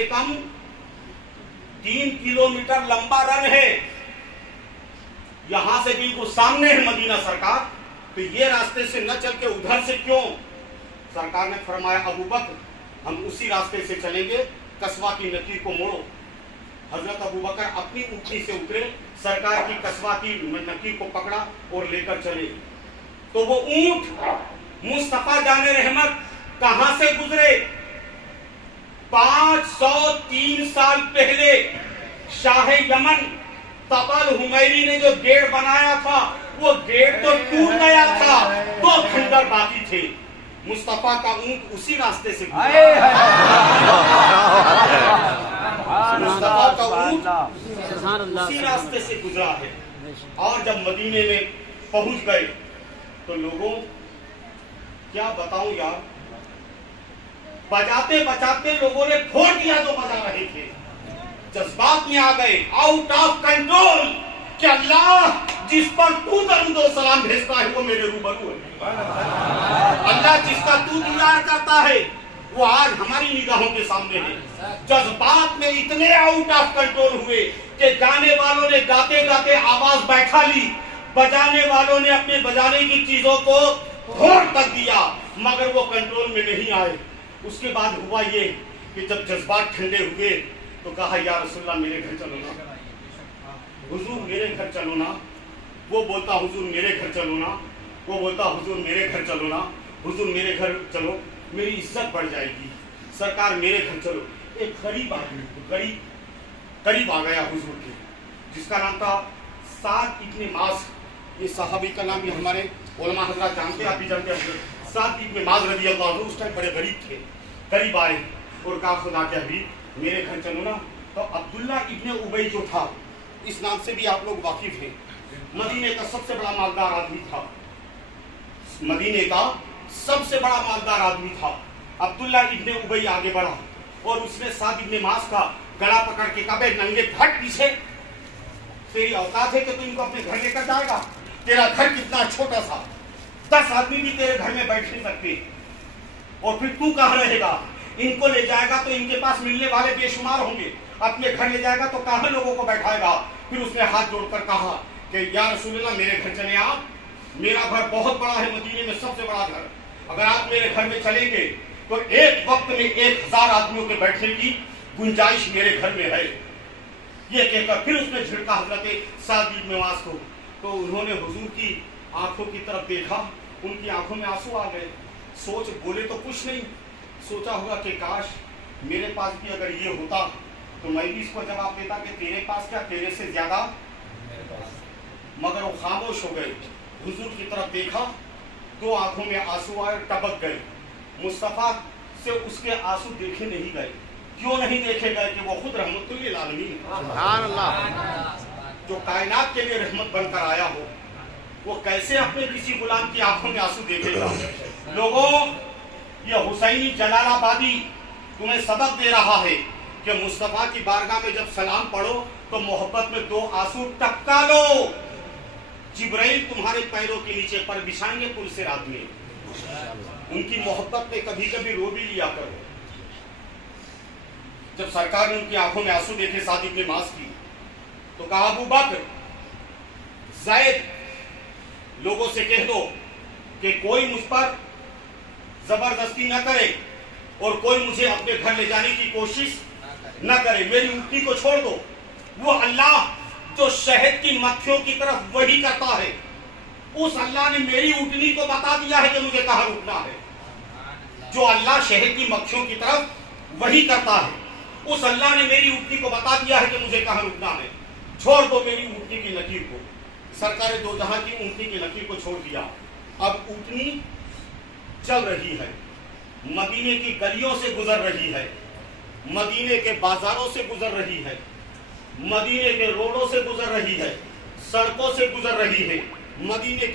से कम 3 किलोमीटर लंबा रन है, यहां से बिल्कुल सामने है मदीना सरकार। तो ये रास्ते से न चल के उधर से क्यों? सरकार ने फरमाया अबू बकर हम उसी रास्ते से चलेंगे, कस्बा की नकीर को मोड़ो। हजरत अबू बकर अपनी ऊँटनी से उतरे, सरकार की कस्बा की नकीर को पकड़ा और लेकर चले। तो वो ऊंट मुस्तफा जाने रहमत कहां से गुजरे? 503 साल पहले शाह यमन तबल हुमैरी ने जो गेट बनाया था, वो गेट तो टूट गया था, 2 खंडर बाकी थे। मुस्तफा का ऊंट उसी रास्ते से गुजरा। मुस्तफा का ऊंट उसी रास्ते से गुजरा है। और जब मदीने में पहुंच गए तो लोगों क्या बताऊं यार, बजाते बजाते लोगों ने फोड़ दिया जो बजा रहे थे, जज्बात में आ गए, आउट ऑफ कंट्रोल कि अल्लाह जिस पर तू दरूद और सलाम भेजता है वो मेरे रूबरू है। अल्लाह जिसका तू दीदार करता है वो आज हमारी निगाहों के सामने है। जज्बात में इतने आउट ऑफ कंट्रोल हुए कि गाने वालों ने गाते गाते आवाज बैठा ली, बजाने वालों ने अपने बजाने की चीजों को फोड़ तक दिया, मगर वो कंट्रोल में नहीं आए। उसके बाद हुआ ये कि जब जज्बात ठंडे हुए तो कहा या रसूलल्लाह मेरे घर चलो ना, हुजूर मेरे घर चलो ना। वो बोलता हुजूर मेरे घर चलो ना, वो बोलता हुजूर मेरे घर चलो ना, हुजूर मेरे घर चलो, मेरी इज्जत बढ़ जाएगी, सरकार मेरे घर चलो। एक गरीब आदमी करीब आ गया हुजूर के, जिसका नाम था साद इब्न मास। ये सहाबी का नाम ये हमारे उलमा हजरात जानते हैं, आप भी जानते हैं। साद इब्न मास रज़ी अल्लाह अन्हु उस टाइम बड़े गरीब थे। करीब आए और कहा खुदा के हबीब मेरे घर चलो ना। तो अब्दुल्ला इब्न उबई जो था, इस नाम से भी आप लोग वाकिफ हैं, मदीने का सबसे बड़ा मालदार आदमी था। मदीने का सबसे बड़ा मालदार आदमी था। अब्दुल्ला इब्न उबई आगे बढ़ा और उसने साद इब्न मास का गला पकड़ के कहा नंगे हट पीछे, तेरी औकात है कि तू इनको अपने घर लेकर जाएगा? तेरा घर कितना छोटा सा, 10 आदमी भी तेरे घर में बैठ नहीं सकते, और फिर तू कहाँ रहेगा? इनको ले जाएगा तो इनके पास मिलने वाले बेशुमार होंगे, अपने घर ले जाएगा तो कहाँ लोगों को बैठाएगा? फिर उसने हाथ जोड़कर कहा कि या रसूलल्लाह मेरे घर चले आप, मेरा घर बहुत बड़ा है, मदीने में सबसे बड़ा घर, अगर आप मेरे घर में चलेंगे तो एक वक्त में 1000 आदमियों के बैठने की गुंजाइश मेरे घर में है। ये कहकर फिर उसने झिड़का हजरत साद इब्न मास को। तो उन्होंने हुजूर की आंखों की तरफ देखा, उनकी आंखों में आंसू आ गए। सोच बोले तो कुछ नहीं, सोचा होगा कि काश मेरे पास भी अगर ये होता तो मैं भी इसको जवाब देता कि तेरे पास क्या, तेरे से ज्यादा, मगर वो खामोश हो गए। हुजूर की तरफ देखा, 2 आंखों में आंसू आए, टपक गए। मुस्तफा से उसके आंसू देखे नहीं गए। क्यों नहीं देखे गए? कि वो खुद रहमतुल लिल आलमीन, सुभान अल्लाह, जो कायनात के लिए रहमत बनकर आया हो, वो कैसे अपने किसी गुलाम की आंखों में आंसू देखेगा? लोगों, ये हुसैनी जलालाबादी तुम्हें सबक दे रहा है कि मुस्तफा की बारगाह में जब सलाम पढ़ो तो मोहब्बत में 2 आंसू टपका लो। जिब्राइल तुम्हारे पैरों के नीचे पर बिछाएंगे पुल से रात में, उनकी मोहब्बत में कभी कभी रो भी लिया करो। जब सरकार ने उनकी आंखों में आंसू देखे साद इब्न मास की, तो कहा अबू बकर ज़ैद लोगों से कह दो कि कोई मुझ पर जबरदस्ती न करे और कोई मुझे अपने घर ले जाने की कोशिश न करे, मेरी ऊँटनी को छोड़ दो। वो अल्लाह जो शहद की मक्खियों की तरफ वही करता है, उस अल्लाह ने मेरी ऊँटनी को बता दिया है कि मुझे कहाँ रुकना है। जो अल्लाह शहद की मक्खियों की तरफ वही करता है, उस अल्लाह ने मेरी ऊँटनी को बता दिया है कि मुझे कहाँ रुकना है, छोड़ दो मेरी ऊँटनी की नकीर को। सरकार दो जहां की ऊँटनी की नकीर को छोड़ दिया। अब ऊँटनी चल रही है, मदीने की गलियों से गुजर रही है, मदीने के बाजारों से गुजर रही है, मदीने के रोडों से गुजर रही है, सड़कों से गुजर रही है, मदीने के